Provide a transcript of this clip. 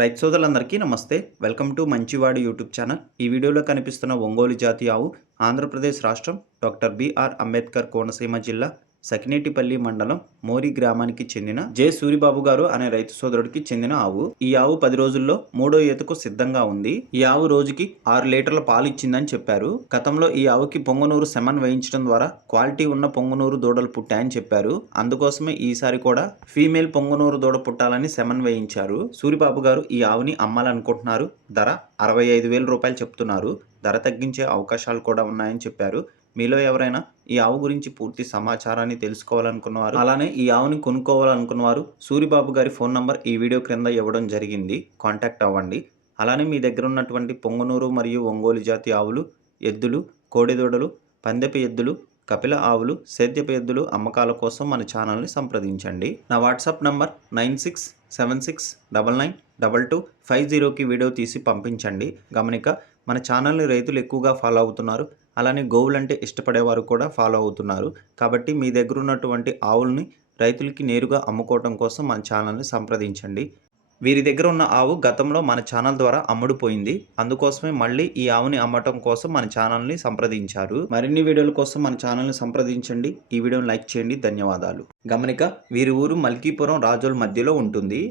రైతు సోదరులందరికీ నమస్తే. వెల్కమ్ టు మంచివాడు యూట్యూబ్ ఛానల్. ఈ వీడియోలో కనిపిస్తున్న ఒంగోలు జాతి ఆవు ఆంధ్రప్రదేశ్ రాష్ట్రం డాక్టర్ బిఆర్ అంబేద్కర్ కోనసీమ జిల్లా సకినేటిపల్లి మండలం మోరి గ్రామానికి చెందిన జె సూరిబాబు గారు అనే రైతు సోదరుడికి చెందిన ఆవు. ఈ ఆవు 10 రోజుల్లో మూడో ఈతకు సిద్ధంగా ఉంది. ఈ ఆవు రోజుకి 6 లీటర్ల పాలు ఇచ్చిందని చెప్పారు. గతంలో ఈ ఆవుకి పొంగనూరు సెమన్ వేయించడం ద్వారా క్వాలిటీ ఉన్న పొంగనూరు దూడలు పుట్టాయని చెప్పారు. అందుకోసమే ఈసారి కూడా ఫీమేల్ పొంగనూరు దూడ పుట్టాలని సెమన్ వేయించారు. సూరిబాబు గారు ఈ ఆవుని అమ్మాలనుకుంటున్నారు. ధర 65,000 రూపాయలు చెప్తున్నారు. ధర తగ్గించే అవకాశాలు కూడా ఉన్నాయని చెప్పారు. మీలో ఎవరైనా ఈ ఆవు గురించి పూర్తి సమాచారాన్ని తెలుసుకోవాలనుకున్నవారు, అలానే ఈ ఆవుని కొనుక్కోవాలనుకున్నవారు సూరిబాబు గారి ఫోన్ నంబర్ ఈ వీడియో క్రింద ఇవ్వడం జరిగింది. కాంటాక్ట్ అవ్వండి. అలానే మీ దగ్గర ఉన్నటువంటి పొంగనూరు మరియు ఒంగోలు జాతి ఆవులు, ఎద్దులు, కోడెదూడలు, పందెపు ఎద్దులు, కపిల ఆవులు, సేద్యపు ఎద్దులు అమ్మకాల కోసం మన ఛానల్ని సంప్రదించండి. నా వాట్సాప్ నంబర్ 9676992250కి వీడియో తీసి పంపించండి. గమనిక, మన ఛానల్ని రైతులు ఎక్కువగా ఫాలో అవుతున్నారు. అలానే గోవులంటే ఇష్టపడేవారు కూడా ఫాలో అవుతున్నారు. కాబట్టి మీ దగ్గర ఉన్నటువంటి ఆవుల్ని రైతులకి నేరుగా అమ్ముకోవడం కోసం మన ఛానల్ని సంప్రదించండి. వీరి దగ్గర ఉన్న ఆవు గతంలో మన ఛానల్ ద్వారా అమ్ముడుపోయింది. అందుకోసమే మళ్ళీ ఈ ఆవుని అమ్మటం కోసం మన ఛానల్ని సంప్రదించారు. మరిన్ని వీడియోల కోసం మన ఛానల్ని సంప్రదించండి. ఈ వీడియోని లైక్ చేయండి. ధన్యవాదాలు. గమనిక, వీరి ఊరు మల్కీపురం రాజోల్ మధ్యలో ఉంటుంది.